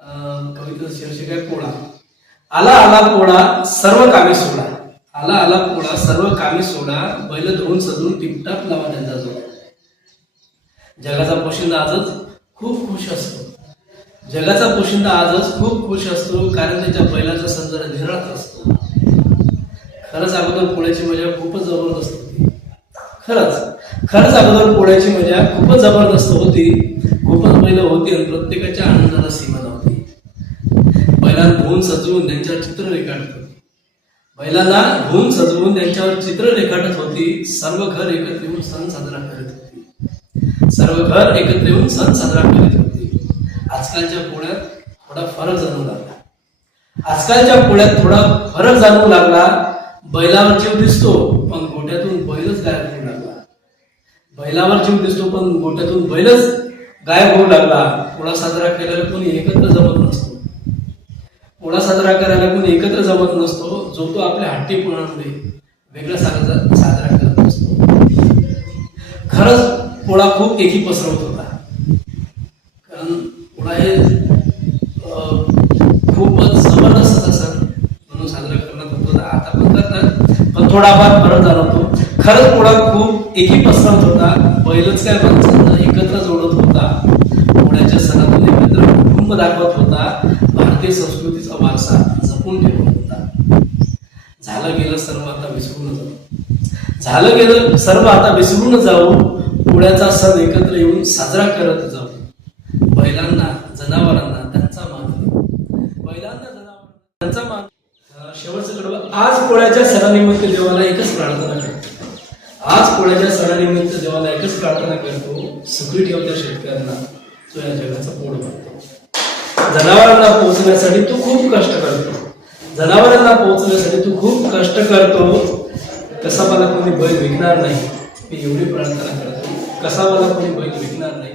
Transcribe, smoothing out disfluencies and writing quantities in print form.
कवितेचं शीर्षक आहे पोळा. आला आला पोळा सर्व कामे सोडा, आला आला पोळा सर्व कामे सोडा, बैल धुवून सजून टिपटाप लावा त्यांचा जोडा. जगाचा पोशिंदा आजच खूप खुश असतो, जगाचा पोशिंदा आजच खूप खुश असतो, कारण त्याच्या बैलाचा सण जरा निराळाच असतो. खरंच अगोदर पोळ्याची मजा खूपच जबरदस्त होती. खरंच अगोदर पोळ्याची मजा खूपच जबरदस्त होती. खूपच बैल होती आणि प्रत्येकाच्या आनंदाला सीमा नव्हती. बैलांना धुवून सजवून त्यांच्यावर चित्र रेखाटत होती, बैलांना धुवून सजवून त्यांच्यावर चित्र रेखाटत होती. सर्व घर एकत्र येऊन सण साजरा करत होती, सर्व घर एकत्र येऊन सण साजरा करीत होती. आजकालच्या पोळ्यात थोडा फरक जाणवू लागला, आजकालच्या पोळ्यात थोडा फरक जाणवू लागला. बैलावर जीव दिसतो पण गोट्यातून बैलच गायब होऊ लागला, बैलावर जीव दिसतो पण गोट्यातून बैलच गायब होऊ लागला. पोळा साजरा करायला कोणी एकत्र जमत नसतो, पोळा साजरा करायला कोणी एकत्र जमत नसतो. जो तो आपल्या हट्टीपणामुळे वेगळा साजरा करत असतो. खरंच पोळा खूप एकी पसरवत होता, कारण पोळा हे खूपच जबरदस्त असा सण म्हणून साजरा करण्यात होतो. आता पण करतात पण थोडाफार फरक जाणवतो. खरंच पोळा खूप एकी पसरवत होता, बैलच काय माणसांना एकत्र जोडत होता. पोळ्याच्या सणातून एकत्र कुटुंब दाखवत होता, भारतीय संस्कृतीचा वारसा जपून ठेवत होता. झालं गेलं सर्व आता विसरून जाऊ, झालं गेलं सर्व आता विसरून जाऊ. पोळ्याचा सण एकत्र येऊन साजरा करत जाऊ. बैलांना जनावरांना त्यांचा मान, बैलांना जनावरांना त्यांचा मान. शेवटचं कडवं, आज पोळ्याच्या सणानिमित्त देवाला एकच प्रार्थना करतो, आज पोळ्याच्या सणानिमित्त देवाला एकच प्रार्थना करतो. सुखी ठेवत्या शेतकऱ्यांना तो या जगाचा पोट भरतो. जनावरांना पोहोचण्यासाठी तू खूप कष्ट करतो, जनावरांना पोहोचण्यासाठी तू खूप कष्ट करतो. कसा मला कोणी बैल विकणार नाही, मी एवढी प्रार्थना करतो. कसा मला कोणी बैल विकणार नाही.